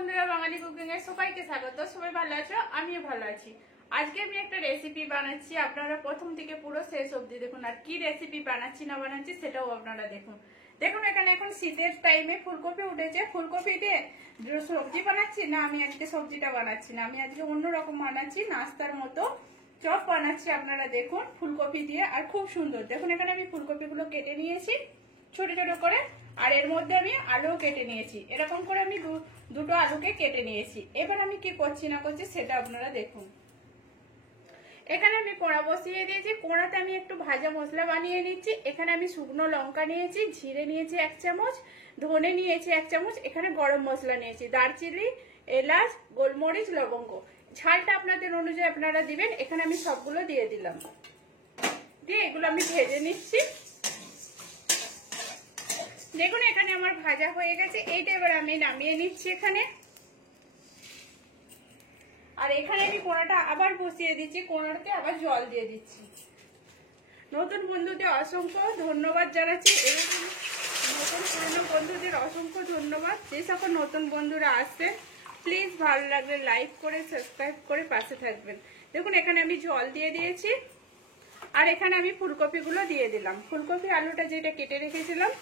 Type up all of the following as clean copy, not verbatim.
বন্ধুরা, বাঙালি কুকিং এর সবাইকে স্বাগত। সবাই ভালো আছো? আমিও ভালো আছি। আজকে আমি একটা রেসিপি বানাচ্ছি, আপনারা প্রথম থেকে পুরো শেষ অবধি দেখুন। আর কি রেসিপি বানাচ্ছি না বানাচ্ছি সেটাও আপনারা দেখুন। দেখুন এখানে এখন শীতের টাইমে ফুলকপি উঠেছে। ফুলকপি দিয়ে সবজি বানাচ্ছি না, আমি আজকে সবজিটা বানাচ্ছি না, আমি আজকে অন্যরকম বানাচ্ছি, নাস্তার মতো চপ বানাচ্ছি। আপনারা দেখুন ফুলকপি দিয়ে, আর খুব সুন্দর। দেখুন এখানে আমি ফুলকপিগুলো কেটে নিয়েছি ছোট ছোট করে, আর এর মধ্যে আমি আলুও কেটে নিয়েছি। এরকম করে আমি দুটো আলুকে কেটে নিয়েছি। এবার আমি কি করছি না করছি সেটা আপনারা দেখুন। এখানে আমি কড়া বসিয়ে দিয়েছি। কড়াতে আমি একটু ভাজা মশলা বানিয়ে নিচ্ছি। এখানে আমি শুকনো লঙ্কা নিয়েছি, জিরে নিয়েছি 1 চামচ, ধনে নিয়েছি 1 চামচ, এখানে গরম মশলা নিয়েছি, দারচিনি, এলাচ, গোলমরিচ, লবঙ্গ। ঝালটা আপনাদের অনুযায়ী আপনারা দিবেন। এখানে আমি সবগুলো দিয়ে দিলাম, দিয়ে এগুলো আমি ভেজে নিচ্ছি। দেখুন এখানে আমার ভাজা হয়ে গেছে। এইটা এবার আমি নামিয়ে নিচ্ছি এখানে। আর এখানে আমি কোড়াটা আবার বসিয়ে দিচ্ছি, কোড়াতে আবার জল দিয়ে দিচ্ছি। নতুন বন্ধুদের অসংখ্য ধন্যবাদ জানাচ্ছি। এরকম নতুন পুরনো বন্ধুদের অসংখ্য ধন্যবাদ। যে সকল নতুন বন্ধুরা আসছে প্লিজ ভালো লাগলে লাইক করে সাবস্ক্রাইব করে পাশে থাকবেন। দেখুন এখানে আমি জল দিয়ে দিয়েছি, আর এখানে আমি ফুলকপিগুলো দিয়ে দিলাম। ফুলকপি আলুটা যেটা কেটে রেখেছিলাম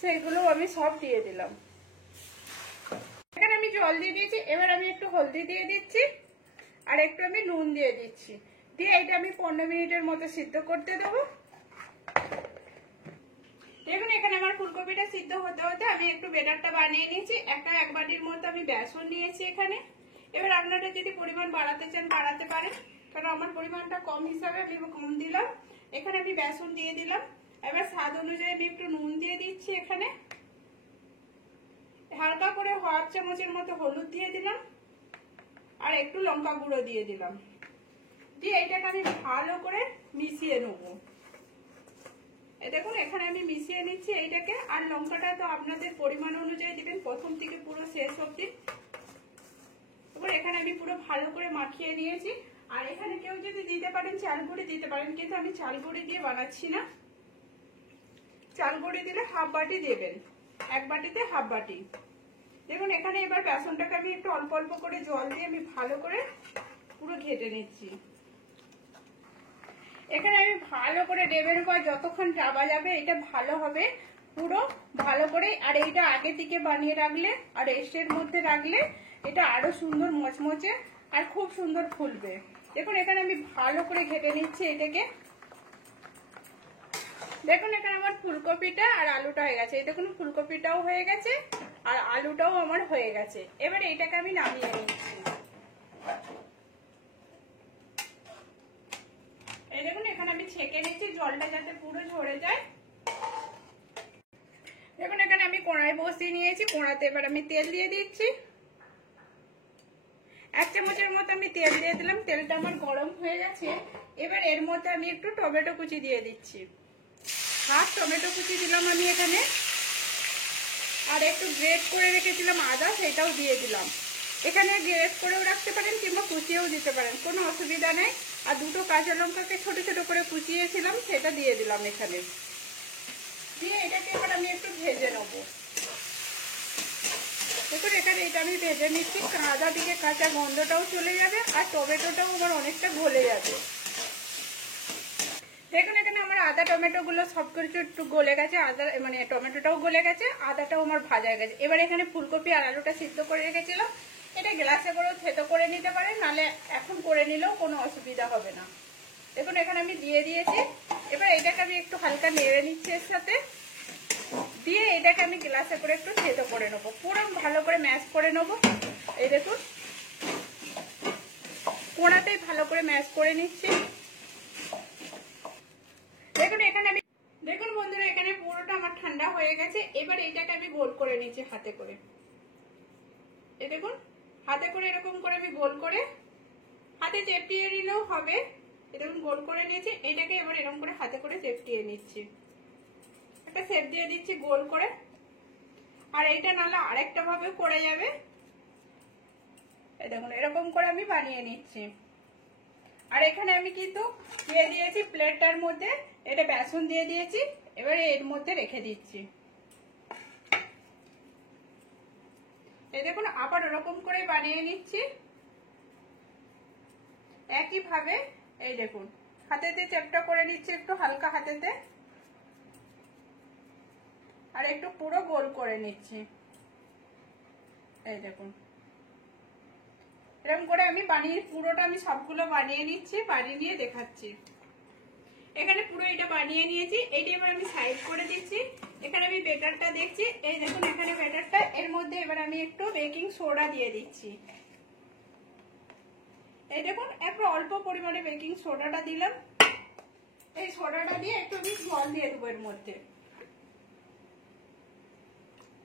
সেগুলো আমি সব দিয়ে দিলাম। এখানে আমি জল দিয়ে দিয়েছি। এবার আমি একটু হলদি দিয়ে দিচ্ছি, আর একটু আমি নুন দিয়ে দিচ্ছি, দিয়ে এটা আমি 15 মিনিটের মতো সিদ্ধ করতে দেবো। দেখুন এখানে আমার ফুলকপিটা সিদ্ধ হতে হতে আমি একটু বেটারটা বানিয়ে নিয়েছি। এক বাটির মতো আমি বেসন নিয়েছি এখানে। এবার আপনারা যদি পরিমাণ বাড়াতে চান বাড়াতে পারেন, কারণ আমার পরিমাণটা কম হিসাবে আমি কম দিলাম। এখানে আমি বেসন দিয়ে দিলাম। এবার স্বাদ অনুযায়ী আমি একটু নুন দিয়ে দিচ্ছি। এখানে হালকা করে 1 চামচের মতো হলুদ দিয়ে দিলাম, আর একটু লঙ্কা গুঁড়ো দিয়ে দিলাম, দিয়ে এটাকে আমি ভালো করে মিশিয়ে নেব। দেখুন এখানে আমি মিশিয়ে নিচ্ছি এইটাকে। আর লঙ্কাটা তো আপনাদের পরিমাণ অনুযায়ী দিবেন, প্রথম থেকে পুরো শেষ অবধি। এবার এখানে আমি পুরো ভালো করে মাখিয়ে নিয়েছি। আর এখানে কেউ যদি দিতে পারেন চাল গুঁড়ি দিতে পারেন, কিন্তু আমি চাল গুঁড়ি দিয়ে বানাচ্ছি না। চাল গুঁড়ি দিলে হাফ বাটি দেবেন, 1 বাটিতে হাফ বাটি। দেখুন এখানে এবার বেসনটাকে আমি একটু অল্প অল্প করে জল দিয়ে আমি ভালো করে পুরো ঘেটে নিচ্ছি। এখানে আমি ভালো করে দেবেন পর যতক্ষণ চাবা যাবে এটা ভালো হবে পুরো ভালো করে। আর এইটা আগে থেকে বানিয়ে রাখলে আর রেস্টের মধ্যে রাখলে এটা আরো সুন্দর মচমচে আর খুব সুন্দর ফুলবে। দেখুন এখানে আমি ভালো করে ঘেটে নিচ্ছি এটাকে। দেখুন এখানে আমার ফুলকপিটা আর আলুটা হয়ে গেছে। এই দেখুন ফুলকপিটাও হয়ে গেছে আর আলুটাও আমার হয়ে গেছে। এবার এইটাকে আমি নামিয়ে নিচ্ছি। এই দেখুন এখানে আমি ছেঁকে নিচ্ছি জলটা যাতে পুরো ঝরে যায়। দেখুন এখানে আমি কড়াই বসিয়ে নিয়েছি। কড়াতে এবার আমি তেল দিয়ে দিচ্ছি। 1 চামচের মতো আমি তেল দিয়ে দিলাম। তেলটা আমার গরম হয়ে গেছে। এবার এর মধ্যে আমি একটু টমেটো কুচি দিয়ে দিচ্ছি। হাফ টমেটো কুচি দিলাম আমি এখানে, আর একটু গ্রেট করে রেখেছিলাম আদা, সেটাও দিয়ে দিলাম। এখানে গ্রেট করেও রাখতে পারেন কিংবা কুচিয়েও দিতে পারেন, কোনো অসুবিধা নেই। আর দুটো কাঁচা লঙ্কাকে ছোট ছোট করে কুচিয়েছিলাম, সেটা দিয়ে দিলাম এখানে। দিয়ে এটাকে এবার আমি একটু ভেজে নেব। দেখুন এখানে এটা আমি ভেজে নিচ্ছি। আদা থেকে কাঁচা গন্ধটাও চলে যাবে, আর টমেটোটাও আমার অনেকটা গলে যাবে। দেখুন এখানে আমার আদা টমেটো গুলো সবকিছু একটু গলে গেছে। আদা মানে টমেটোটাও গলে গেছে, আদাটাও আমার ভাজা হয়ে গেছে। এবার এখানে ফুলকপি আর আলুটা সিদ্ধ করে রেখেছিলাম, এটা গ্লাসে করেও থেতো করে নিতে পারেন, নাহলে এখন করে নিলেও কোনো অসুবিধা হবে না। দেখুন এখানে আমি দিয়ে দিয়েছি। এবার এটাকে আমি একটু হালকা নেড়ে নিচ্ছি এর সাথে, দিয়ে এটাকে আমি গ্লাসে করে একটু থেতো করে নেবো, পুরো ভালো করে ম্যাশ করে নেবো। এই দেখুন কোড়াতেই ভালো করে ম্যাশ করে নিচ্ছি। দেখুন এখানে আমি দেখুন বন্ধুরা এখানে পুরোটা আমার ঠান্ডা হয়ে গেছে। এবার এইটাকে আমি গোল করে নিচ্ছি হাতে করে। এই দেখুন হাতে করে এরকম করে আমি গোল করে হাতে চেপটিয়ে নিলেও হবে। এরকম গোল করে নিয়েছি। এটাকে এবার এরকম করে হাতে করে চেপটিয়ে নিচ্ছি, একটা শেপ দিয়ে দিচ্ছি গোল করে। আর এইটা নাহলে আরেকটা ভাবে করে যাবে। এই দেখুন এরকম করে আমি বানিয়ে নিচ্ছি। আর এখানে আমি কিন্তু দিয়ে দিয়েছি প্লেটটার মধ্যে, এটা বেসন দিয়ে দিয়েছি। এবারে এর মধ্যে রেখে দিচ্ছি। এই দেখুন আবার ওরকম করে বানিয়ে নিচ্ছি একইভাবে। এই দেখুন হাতেতে চ্যাপটা করে নিচ্ছি একটু হালকা হাতেতে, আর একটু পুরো গোল করে নিচ্ছি। এই দেখুন এরকম করে আমি পুরোটা আমি সবগুলো বানিয়ে নিচ্ছি, বানিয়ে নিয়ে দেখাচ্ছি। এখানে পুরো এটা বানিয়ে নিয়েছি, এইটা এবার আমি সাইড করে দিচ্ছি। এখানে আমি ব্যাটারটা দেখছি, এই দেখুন এখানে ব্যাটারটা, এর মধ্যে এবার আমি একটু বেকিং সোডা দিয়ে দিচ্ছি। এই দেখুন একটু অল্প পরিমাণে বেকিং সোডাটা দিলাম। এই সোডাটা দিয়ে একটু আমি জল দিয়ে দেবো এর মধ্যে,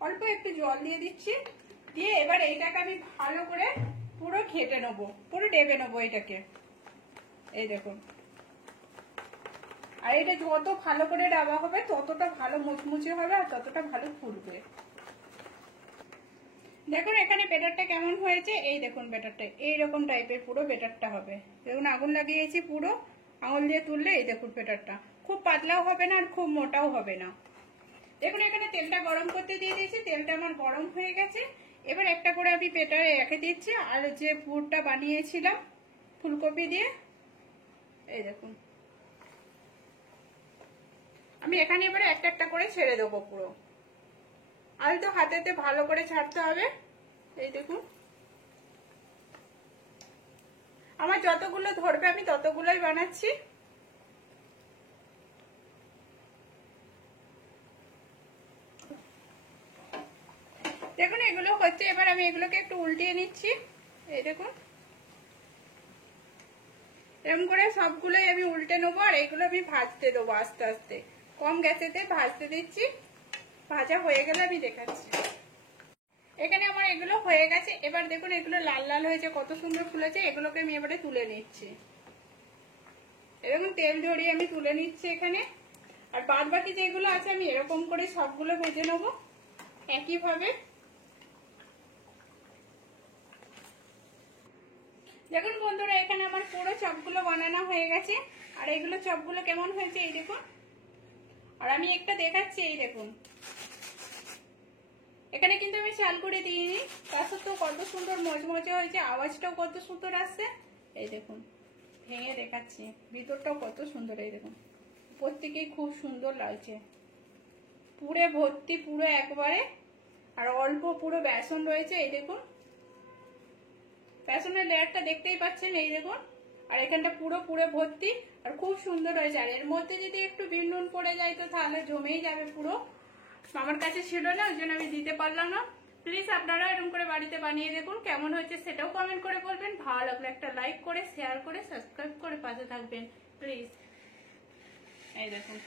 অল্প একটু জল দিয়ে দিচ্ছি। দিয়ে এবার এইটাকে আমি ভালো করে পুরো ঘেটে নেবো, পুরো ডেবে নেবো এটাকে। এই দেখুন, আর এটা যত ভালো করে ডাবা হবে ততটা ভালো মুচমুচে হবে আর ততটা ভালো ফুলবে। দেখুন এখানে ব্যাটারটা কেমন হয়েছে, এই দেখুন ব্যাটারটা এইরকম টাইপের পুরো ব্যাটারটা হবে। দেখুন আগুন লাগিয়েছি পুরো, আঙুল দিয়ে তুললে এই দেখুন ব্যাটারটা খুব পাতলাও হবে না আর খুব মোটাও হবে না। দেখুন এখানে তেলটা গরম করতে দিয়ে দিয়েছি, তেলটা আমার গরম হয়ে গেছে। এবার একটা করে আমি ব্যাটারে রেখে দিচ্ছি, আর যে পুরটা বানিয়েছিলাম ফুলকপি দিয়ে, এই দেখুন আমি এখানে এবারে একটা একটা করে ছেড়ে দেবো পুরো। আলতো হাতেতে ভালো করে ছাড়তে হবে। এই দেখুন আমার যতগুলো ধরবে আমি ততগুলোই বানাচ্ছি। দেখুন এগুলো হচ্ছে, এবার আমি এগুলোকে একটু উল্টিয়ে নিচ্ছি। এই দেখুন এরকম করে সবগুলোই আমি উল্টে নেবো, আর এগুলো আমি ভাজতে দেবো আস্তে আস্তে, কম গ্যাসেতে ভাজতে দিচ্ছি। ভাজা হয়ে গেলে আমি দেখাচ্ছি। এখানে আমার এগুলো হয়ে গেছে। এবার দেখুন এগুলো লাল লাল হয়েছে, কত সুন্দর ফুলেছে। এগুলোকে আমি এবারে তুলে নিচ্ছি, এরকম তেল ঝরিয়ে আমি তুলে নিচ্ছি এখানে। আর বাদ বাকি যেগুলো আছে আমি এরকম করে সবগুলো ভেজে নেবো একইভাবে। দেখুন বন্ধুরা এখানে আমার পুরো চপগুলো বানানো হয়ে গেছে। আর এইগুলো চপগুলো কেমন হয়েছে এই দেখুন। আর আমি একটা দেখাচ্ছি, এই দেখুন এখানে কিন্তু আমি চাল করে দিইনি, তা সত্ত্বেও কত সুন্দর মচমচে হয়েছে, আওয়াজটাও কত সুন্দর আসছে। এই দেখুন ভেঙে দেখাচ্ছি, ভিতরটাও কত সুন্দর। এই দেখুন প্রত্যেকেই খুব সুন্দর লাগছে, পুরো ভর্তি পুরো একবারে। আর অল্প পুরো বেসন রয়েছে, এই দেখুন বেসনের লেয়ারটা দেখতেই পাচ্ছেন। এই দেখুন আর এখানটা পুরো পুরো ভর্তি, আর খুব সুন্দর হয়েছে। আর এর মধ্যে যদি একটু বিন নুন পড়ে যায় তো তাহলে জমেই যাবে পুরো। আমার কাছে ছিল না, ওই জন্য আমি দিতে পারলাম না। প্লিজ আপনারা এরকম করে বাড়িতে বানিয়ে দেখুন, কেমন হয়েছে সেটাও কমেন্ট করে বলবেন। ভালো লাগলে একটা লাইক করে শেয়ার করে সাবস্ক্রাইব করে পাশে থাকবেন প্লিজ। এই দেখুন।